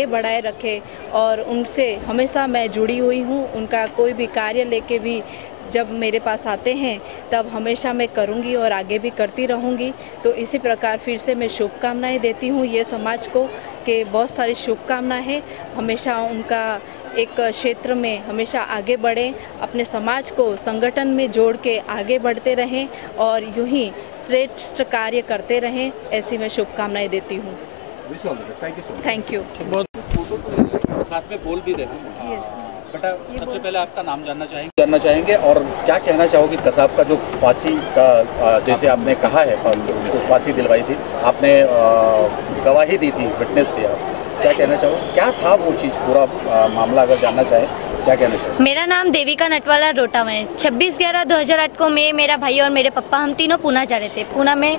आगे बढ़ाए रखे और उनसे हमेशा मैं जुड़ी हुई हूँ। उनका कोई भी कार्य लेके भी जब मेरे पास आते हैं तब हमेशा मैं करूँगी और आगे भी करती रहूँगी। तो इसी प्रकार फिर से मैं शुभकामनाएं देती हूँ ये समाज को कि बहुत सारी शुभकामनाएं हैं। हमेशा उनका एक क्षेत्र में हमेशा आगे बढ़ें, अपने समाज को संगठन में जोड़ के आगे बढ़ते रहें और यूं ही श्रेष्ठ कार्य करते रहें, ऐसी मैं शुभकामनाएं देती हूँ। Thank you. साथ में बोल भी देना। बेटा, सबसे पहले आपका नाम जानना चाहेंगे और क्या कहना चाहोगे कसाब का जो फांसी का जैसे आपने कहा है उसको फांसी दिलवाई थी, आपने गवाही दी थी, विटनेस थी, आप क्या कहना चाहोगे? क्या था वो चीज़, पूरा मामला अगर जानना चाहें क्या कहना चाहिए? मेरा नाम देविका नटवाला रोटा में 26/11/2008 को मैं, मेरा भाई और मेरे पापा हम तीनों पूना जा रहे थे। पूना में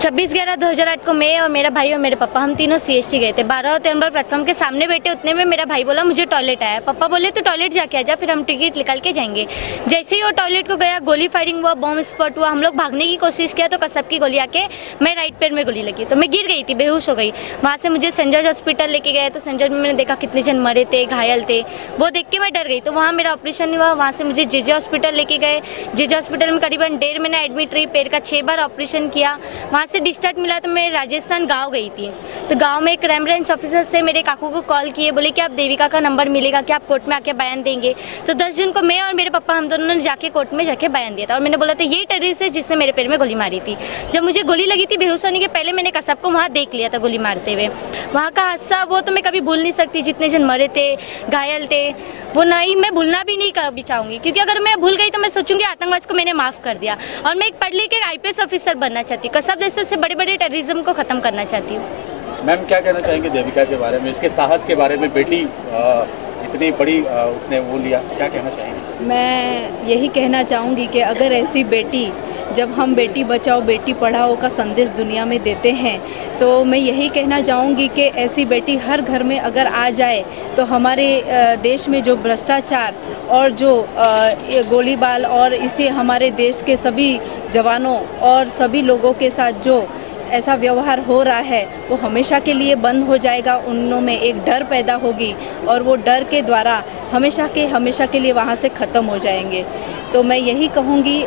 26/11/2008 को मैं और मेरा भाई और मेरे पापा हम तीनों CST गए थे। 12 और 13 नंबर प्लेटफॉर्म के सामने बैठे, उतने में मेरा भाई बोला मुझे टॉयलेट आया। पापा बोले तो टॉयलेट जाके आ जा, फिर हम टिकट निकाल के जाएंगे। जैसे ही वो टॉयलेट को गया, गोली फायरिंग हुआ, बॉम्ब स्पॉट हुआ। हम लोग भागने की कोशिश किया तो कसब की गोली आके मैं राइट पैर में गोली लगी तो मैं गिर गई थी, बेहोश हो गई। वहाँ से मुझे सेंट जॉर्ज हॉस्पिटल लेके गए तो सेंट जॉर्ज में मैंने देखा कितने जन मरे थे, घायल थे। वो देख के मैं डर गई तो वहाँ मेरा ऑपरेशन हुआ। वहाँ से मुझे JJ हॉस्पिटल लेके गए। JJ हॉस्पिटल में करीबन 1.5 महीना एडमिट रही, पैर का 6 बार ऑपरेशन किया। वहाँ से डिस्चार्ज मिला मैं राजस्थान गांव गई थी तो गांव में एक क्राइम ब्रांच ऑफिसर से मेरे काकू को कॉल किए, बोले कि आप देविका का नंबर मिलेगा कि आप कोर्ट में आके बयान देंगे। तो 10 जून को मैं और मेरे पापा हम दोनों ने जाके कोर्ट में जाके बयान दिया था और मैंने बोला था यही टेररिस्ट है जिसने मेरे पैर में गोली मारी थी। जब मुझे गोली लगी थी बेहोश होने के पहले मैंने कसब को वहाँ देख लिया था गोली मारते हुए। वहाँ का हादसा वो तो मैं कभी भूल नहीं सकती, जितने जन मरे थे, घायल थे, वो नहीं मैं भूलना भी नहीं कभी चाहूँगी, क्योंकि अगर मैं भूल गई तो मैं सोचूंगी आतंकवाद को मैंने माफ़ कर दिया। और मैं एक पढ़ लिख के IPS ऑफिसर बनना चाहती हूँ, कसब जैसे से बड़े बड़े टेररिज्म को ख़त्म करना चाहती हूँ। मैम, क्या कहना चाहेंगे देविका के बारे में, इसके साहस के बारे में? बेटी इतनी बड़ी उसने वो लिया, क्या कहना चाहेंगे? मैं यही कहना चाहूँगी कि अगर ऐसी बेटी, जब हम बेटी बचाओ बेटी पढ़ाओ का संदेश दुनिया में देते हैं तो मैं यही कहना चाहूँगी कि ऐसी बेटी हर घर में अगर आ जाए तो हमारे देश में जो भ्रष्टाचार और जो गोलीबार और इसे हमारे देश के सभी जवानों और सभी लोगों के साथ जो ऐसा व्यवहार हो रहा है वो हमेशा के लिए बंद हो जाएगा। उनमें में एक डर पैदा होगी और वो डर के द्वारा हमेशा के लिए वहाँ से ख़त्म हो जाएंगे। तो मैं यही कहूँगी,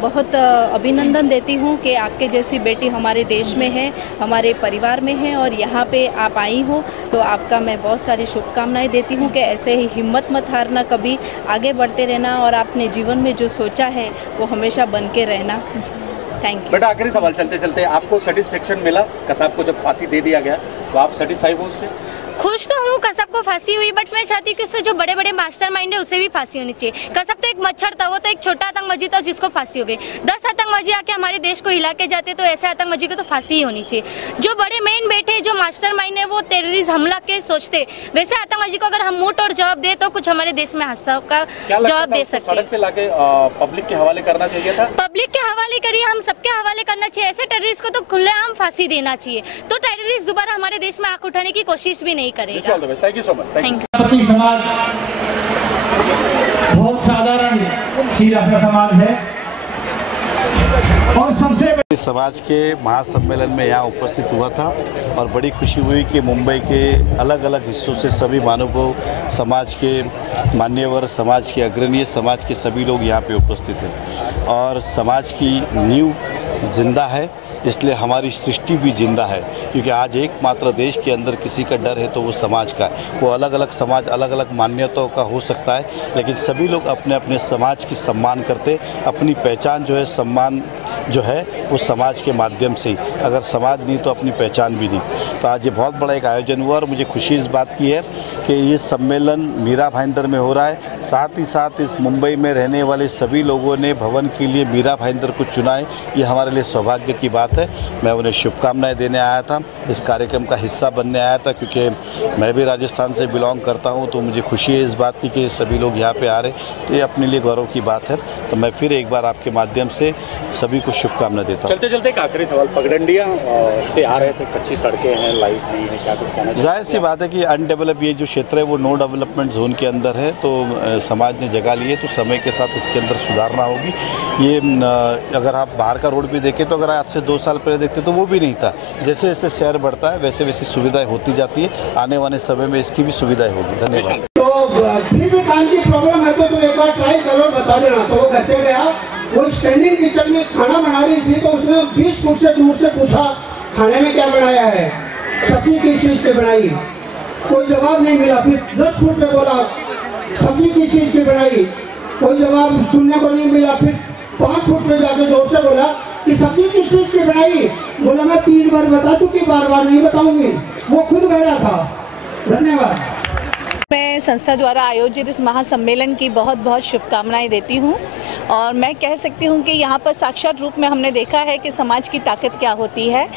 बहुत अभिनंदन देती हूँ कि आपके जैसी बेटी हमारे देश में है, हमारे परिवार में है और यहाँ पे आप आई हो तो आपका मैं बहुत सारी शुभकामनाएं देती हूँ कि ऐसे ही हिम्मत मत हारना, कभी आगे बढ़ते रहना और अपने जीवन में जो सोचा है वो हमेशा बन के रहना। Thank you. बेटा, आखिरी सवाल चलते चलते, आपको सेटिस्फेक्शन मिला कसाब को जब फांसी दे दिया गया, तो आप सेटिस्फाई हो उससे? खुश तो हूँ कसब को फांसी हुई, बट मैं चाहती हूँ कि उससे जो बड़े बड़े मास्टरमाइंड है उसे भी फांसी होनी चाहिए। कसब तो एक मच्छर था, वो तो एक छोटा आतंकवादी था जिसको फांसी हो गई। 10 आतंकवादी आके हमारे देश को हिला के जाते तो ऐसे आतंकवादी को तो फांसी ही होनी चाहिए। जो बड़े मेन बैठे, जो मास्टरमाइंड है, वो टेररिस्ट हमला के सोचते, वैसे आतंकवादी को अगर हम मुंह तोड़ जवाब दे तो कुछ हमारे देश में हादसा का जवाब दे सकते हैं। सड़क पे लाके पब्लिक के हवाले करना चाहिए था। पब्लिक के हवाले करिए, हम सबके हवाले करना चाहिए। ऐसे टेररिस्ट को तो खुलेआम फांसी देना चाहिए, तो टेररिस्ट दोबारा हमारे देश में आंख उठाने की कोशिश भी नहीं करेगा। Thank you so much. Thank you. समाज बहुत साधारण सीधा समाज है और सबसे समाज के महासम्मेलन में यहाँ उपस्थित हुआ था और बड़ी खुशी हुई कि मुंबई के अलग अलग हिस्सों से सभी महानुभाव, समाज के मान्यवर, समाज के अग्रणी, समाज के सभी लोग यहाँ पे उपस्थित हैं और समाज की नींव जिंदा है, इसलिए हमारी सृष्टि भी जिंदा है। क्योंकि आज एकमात्र देश के अंदर किसी का डर है तो वो समाज का है। वो अलग अलग समाज अलग अलग मान्यताओं का हो सकता है, लेकिन सभी लोग अपने अपने समाज की सम्मान करते। अपनी पहचान जो है, सम्मान जो है वो समाज के माध्यम से ही, अगर समाज नहीं तो अपनी पहचान भी नहीं। तो आज ये बहुत बड़ा एक आयोजन हुआ और मुझे खुशी इस बात की है कि ये सम्मेलन मीरा भाईंदर में हो रहा है। साथ ही साथ इस मुंबई में रहने वाले सभी लोगों ने भवन के लिए मीरा भाईंदर को चुना है, ये हमारे लिए सौभाग्य की बात है। मैं उन्हें शुभकामनाएं देने आया था, इस कार्यक्रम का हिस्सा बनने आया था, क्योंकि मैं भी राजस्थान से बिलोंग करता हूं, तो मुझे खुशी है इस बात की कि सभी लोग यहाँ पे आ रहे, तो ये अपने लिए गौरव की बात है। तो मैं फिर एक बार आपके माध्यम से सभी को शुभकामना देता हूँ। चलते चलते एक आखिरी सवाल, पगडंडिया से आ रहे थे, कच्ची सड़कें हैं, लाइट नहीं है, क्या कुछ कहना चाहिए? जाहिर सी बात है कि अनडेवलप ये जो क्षेत्र है वो नो डेवलपमेंट जोन के अंदर है, तो समाज ने जगह ली है, तो समय के साथ इसके अंदर सुधारना होगी। ये अगर आप बाहर का रोड भी देखें तो अगर आज से 2 साल पहले देखते तो वो भी नहीं था। जैसे जैसे शहर बढ़ता है वैसे वैसे सुविधाएं होती जाती है, आने वाले समय में इसकी भी सुविधाएं होगी। धन्यवाद। तो फिर भी काम की प्रॉब्लम है तो एक बार ट्राई करो, बता देना। तो वो घर पे गया, वो स्टैंडिंग किचन में खाना बना रही थी, तो उसने 20 फुट से दूर से पूछा खाने में क्या बनाया है, सब्जी किस चीज़ की बनाई, कोई जवाब नहीं मिला। फिर 10 फुट पे बोला सब्जी किस चीज़ की बनाई, कोई जवाब सुनने को नहीं मिला। फिर 5 फुट पे जाके जोर से बोला कि सब्जी किस चीज़ की बनाई, बोला मैं 3 बार बता चुकी, बार बार नहीं बताऊंगी। वो खुद कह रहा था। धन्यवाद। मैं संस्था द्वारा आयोजित इस महासम्मेलन की बहुत बहुत शुभकामनाएं देती हूं और मैं कह सकती हूं कि यहाँ पर साक्षात रूप में हमने देखा है कि समाज की ताकत क्या होती है।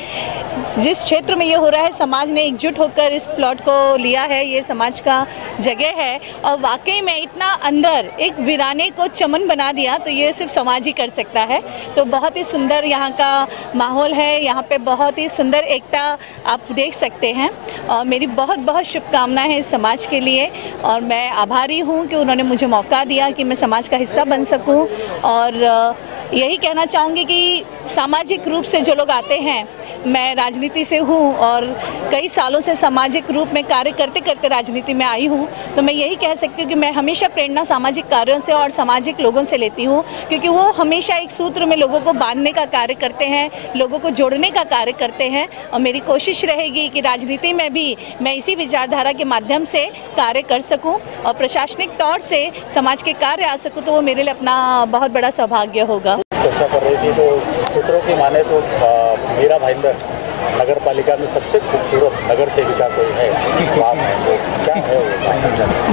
जिस क्षेत्र में ये हो रहा है, समाज ने एकजुट होकर इस प्लॉट को लिया है, ये समाज का जगह है और वाकई में इतना अंदर एक वीराने को चमन बना दिया तो ये सिर्फ समाज ही कर सकता है। तो बहुत ही सुंदर यहाँ का माहौल है, यहाँ पे बहुत ही सुंदर एकता आप देख सकते हैं और मेरी बहुत बहुत शुभकामनाएं हैं इस समाज के लिए और मैं आभारी हूँ कि उन्होंने मुझे मौका दिया कि मैं समाज का हिस्सा बन सकूँ। और यही कहना चाहूँगी कि सामाजिक रूप से जो लोग आते हैं, मैं राजनीति से हूँ और कई सालों से सामाजिक रूप में कार्य करते करते राजनीति में आई हूँ, तो मैं यही कह सकती हूँ कि मैं हमेशा प्रेरणा सामाजिक कार्यों से और सामाजिक लोगों से लेती हूँ, क्योंकि वो हमेशा एक सूत्र में लोगों को बांधने का कार्य करते हैं, लोगों को जोड़ने का कार्य करते हैं। और मेरी कोशिश रहेगी कि राजनीति में भी मैं इसी विचारधारा के माध्यम से कार्य कर सकूँ और प्रशासनिक तौर से समाज के कार्य आ सकूँ, तो वो मेरे लिए अपना बहुत बड़ा सौभाग्य होगा। चर्चा कर रही थी तो सूत्रों की माने तो मीरा भाईंदर नगर पालिका में सबसे खूबसूरत नगर सेविका कोई है, बात है तो क्या है वो?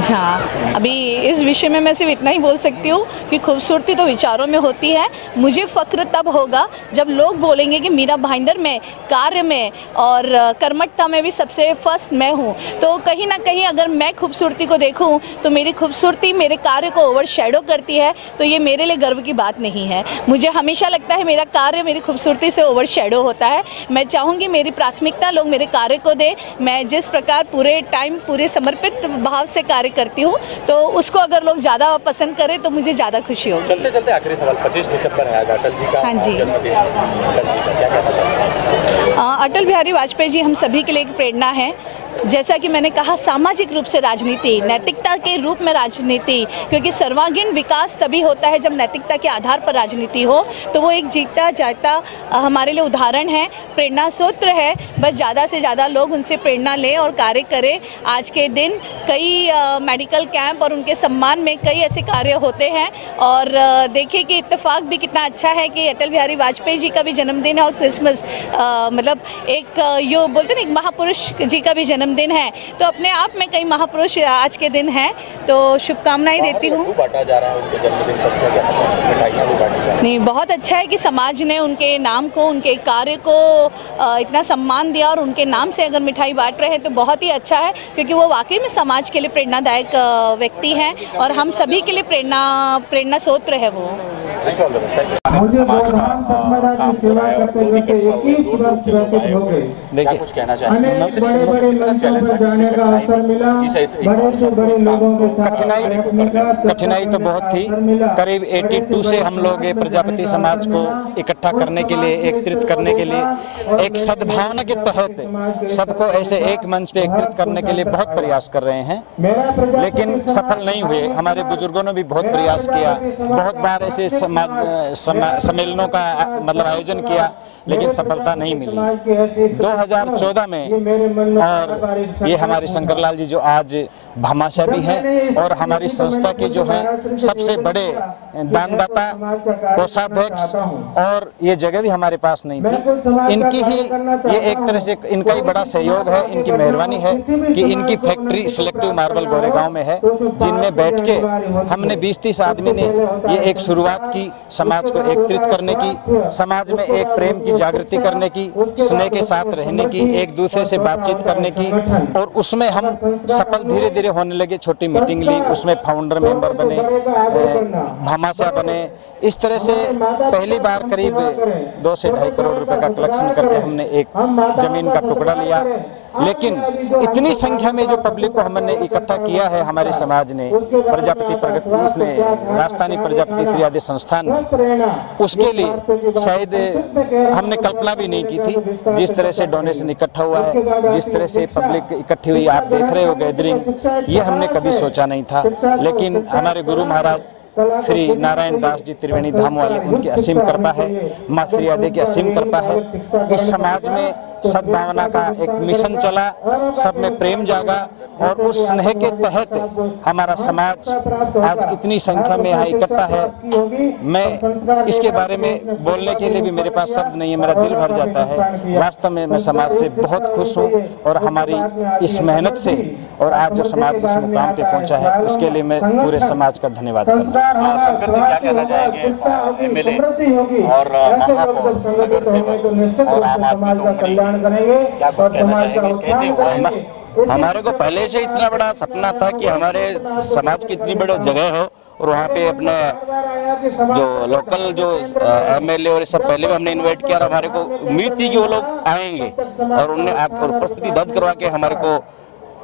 हाँ, अभी इस विषय में मैं सिर्फ इतना ही बोल सकती हूँ कि खूबसूरती तो विचारों में होती है। मुझे फ़ख्र तब होगा जब लोग बोलेंगे कि मीरा भाईंदर में कार्य में और कर्मठता में भी सबसे फर्स्ट मैं हूँ। तो कहीं ना कहीं अगर मैं खूबसूरती को देखूँ तो मेरी खूबसूरती मेरे कार्य को ओवरशैडो करती है, तो ये मेरे लिए गर्व की बात नहीं है। मुझे हमेशा लगता है मेरा कार्य मेरी खूबसूरती से ओवरशैडो होता है। मैं चाहूँगी मेरी प्राथमिकता लोग मेरे कार्य को दे। मैं जिस प्रकार पूरे टाइम पूरे समर्पित भाव से कार्य करती हूँ, तो उसको अगर लोग ज़्यादा पसंद करें तो मुझे ज़्यादा खुशी होगी। चलते चलते आखिरी सवाल, 25 दिसंबर है आज, अटल जी का जन्मदिन। अटल जी का क्या कहना चाहते हैं? अटल बिहारी वाजपेयी जी हम सभी के लिए एक प्रेरणा है। जैसा कि मैंने कहा, सामाजिक रूप से राजनीति, नैतिकता के रूप में राजनीति, क्योंकि सर्वांगीण विकास तभी होता है जब नैतिकता के आधार पर राजनीति हो। तो वो एक जीता जाता हमारे लिए उदाहरण है, प्रेरणा सूत्र है। बस ज़्यादा से ज़्यादा लोग उनसे प्रेरणा लें और कार्य करें। आज के दिन कई मेडिकल कैंप और उनके सम्मान में कई ऐसे कार्य होते हैं और देखिए कि इत्तेफाक भी कितना अच्छा है कि अटल बिहारी वाजपेयी जी का भी जन्मदिन है और क्रिसमस, मतलब एक यो बोलते हैं एक महापुरुष जी का भी जन्मदिन है। तो अपने आप में कई महापुरुष आज के दिन हैं, तो शुभकामनाएं देती हूँ। बांटा जा रहा है उनके जन्मदिन पर, क्या कहना चाहते हैं? मिठाइयाँ भी बांटी जा रही हैं। नहीं, बहुत अच्छा है कि समाज ने उनके नाम को, उनके कार्य को इतना सम्मान दिया और उनके नाम से अगर मिठाई बांट रहे हैं तो बहुत ही अच्छा है, क्योंकि वो वाकई में समाज के लिए प्रेरणादायक व्यक्ति हैं और हम सभी के लिए प्रेरणा स्रोत है वो। समाज का काम हो रहा है और वो भी दूर दूर से लोग आए हुए हैं। क्या कुछ कहना चाहेंगे? कठिनाई तो बहुत थी। करीब 82 से हम लोग ये प्रजापति समाज को इकट्ठा करने के लिए, एकत्रित करने के लिए, एक सद्भावना के तहत सबको ऐसे एक मंच पे एकत्रित करने के लिए बहुत प्रयास कर रहे हैं, लेकिन सफल नहीं हुए। हमारे बुजुर्गों ने भी बहुत प्रयास किया, बहुत बार ऐसे सम्मेलनों का मतलब आयोजन किया, लेकिन सफलता नहीं मिली। 2014 में और ये हमारे शंकरलाल जी जो आज भामाशाह भी हैं और हमारी संस्था के जो हैं सबसे बड़े दानदाता, कोषाध्यक्ष, और ये जगह भी हमारे पास नहीं थी। इनकी ही ये एक तरह से इनका ही बड़ा सहयोग है, इनकी मेहरबानी है कि इनकी फैक्ट्री सिलेक्टिव मार्बल गोरेगांव में है, जिनमें बैठ के हमने 20-30 आदमी ने ये एक शुरुआत की की, समाज को एकत्रित करने की, समाज में एक प्रेम की जागृति करने की, स्नेह के साथ रहने की, एक दूसरे से बातचीत करने की। और उसमें हम सफल धीरे धीरे होने लगे। छोटी मीटिंग ली, उसमें फाउंडर मेंबर बने, भामाशाह बने। इस तरह से पहली बार करीब 2 से 2.5 करोड़ रुपए का कलेक्शन करके हमने एक जमीन का टुकड़ा लिया। लेकिन इतनी संख्या में जो पब्लिक को हमने इकट्ठा किया है हमारे समाज ने, प्रजापति प्रगति इसने राजस्थानी प्रजापति फिरियादी संस्थान ने, उसके लिए शायद हमने कल्पना भी नहीं की थी। जिस तरह से डोनेशन इकट्ठा हुआ है, जिस तरह से पब्लिक इकट्ठी हुई, आप देख रहे हो गैदरिंग, ये हमने कभी सोचा नहीं था। लेकिन हमारे गुरु महाराज श्री नारायण दास जी त्रिवेणी धाम वाले, उनकी असीम कृपा है, माँ फिरियादी की असीम कृपा है। इस समाज में सद्भावना का एक मिशन चला, सब में प्रेम जागा और उस स्नेह के तहत हमारा समाज आज इतनी संख्या में यहाँ इकट्ठा है। मैं इसके बारे में बोलने के लिए भी मेरे पास शब्द नहीं है, मेरा दिल भर जाता है। वास्तव में मैं समाज से बहुत खुश हूँ और हमारी इस मेहनत से और आज जो समाज इस मुकाम पे पहुँचा है उसके लिए मैं पूरे समाज का धन्यवाद करूँगा। शंकर जी, क्या कहना चाहेंगे एमएलए और महापौर, नगर सेवक और आम आदमी तो उमड़ी, क्या कुछ कहना चाहेंगे, कैसे हुआ है? हमारे को पहले से इतना बड़ा सपना था कि हमारे समाज की इतनी बड़ी जगह हो और वहाँ पे अपने जो लोकल जो एमएलए और सब पहले भी हमने इनवाइट किया और हमारे को उम्मीद थी कि वो लोग आएंगे और उन्होंने उपस्थिति दर्ज करवा के हमारे को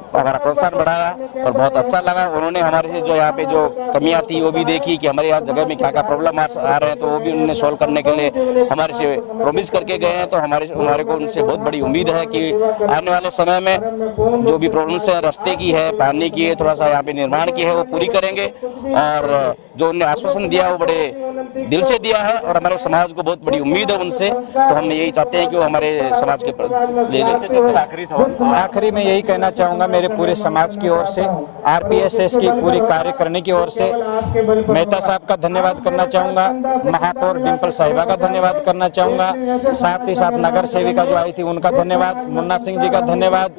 हमारा प्रोत्साहन बढ़ाया और बहुत अच्छा लगा। उन्होंने हमारे से जो यहाँ पे जो कमियां थी वो भी देखी कि हमारे यहाँ जगह में क्या क्या प्रॉब्लम आ रहे हैं, तो वो भी उन्होंने सॉल्व करने के लिए हमारे से प्रॉमिस करके गए हैं। तो हमारे को उनसे बहुत बड़ी उम्मीद है कि आने वाले समय में जो भी प्रॉब्लम्स है, रास्ते की है, पानी की है, थोड़ा सा यहाँ पे निर्माण की है, वो पूरी करेंगे। और जो उन्होंने आश्वासन दिया वो बड़े दिल से दिया है और हमारे समाज को बहुत बड़ी उम्मीद है उनसे। तो हम यही चाहते हैं कि वो हमारे समाज के आखिरी में यही कहना चाहूँगा मेरे पूरे समाज की ओर से, आरपीएसएस की पूरी कार्यकारिणी की ओर से मेहता साहब का धन्यवाद करना चाहूँगा, महापौर डिम्पल साहिबा का धन्यवाद करना चाहूँगा, साथ ही साथ नगर सेविका जो आई थी उनका धन्यवाद, मुन्ना सिंह जी का धन्यवाद,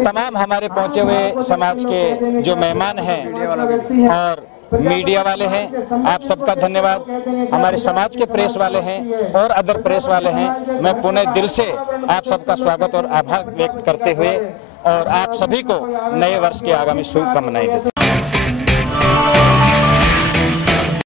तमाम हमारे पहुँचे हुए समाज के जो मेहमान हैं और मीडिया वाले हैं, आप सबका धन्यवाद। हमारे समाज के प्रेस वाले हैं और अदर प्रेस वाले हैं, मैं पुनः दिल से आप सबका स्वागत और आभार व्यक्त करते हुए और आप सभी को नए वर्ष की आगामी शुभकामनाएं देता हूं।